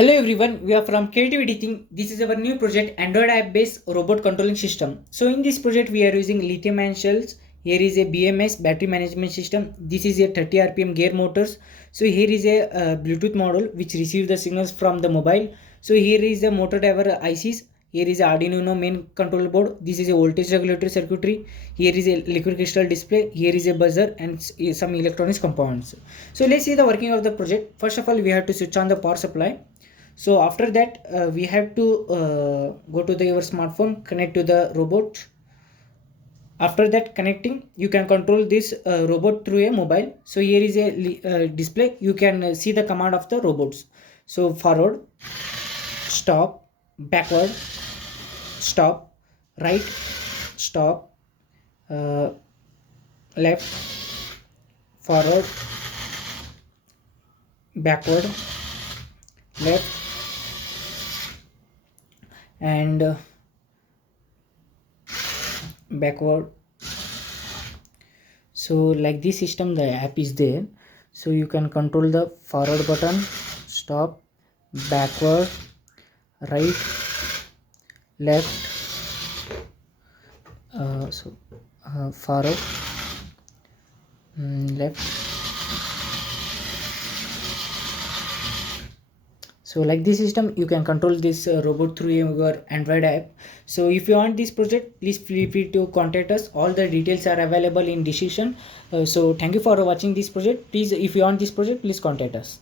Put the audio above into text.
Hello everyone, we are from Creativity Thing. This is our new project, Android app based robot controlling system. So in this project we are using lithium ion cells. Here is a BMS battery management system. This is a 30 RPM gear motors. So here is a Bluetooth module which receives the signals from the mobile. So here is the motor driver ICs. Here is a Arduino Uno main control board. This is a voltage regulatory circuitry. Here is a liquid crystal display. Here is a buzzer and some electronics components. So let's see the working of the project. First of all, we have to switch on the power supply. So after that we have to go to your smartphone, connect to the robot. After that connecting, you can control this robot through a mobile. So here is a display. You can see the command of the robots. So forward, stop, backward, stop, right, stop, uh, left, forward, backward, left, and backward. So like this system, the app is there. So you can control the forward button, stop, backward, right, left, forward, left. So like this system, you can control this robot through your Android app. So if you want this project, please feel free to contact us. All the details are available in description. So thank you for watching this project. Please, if you want this project, please contact us.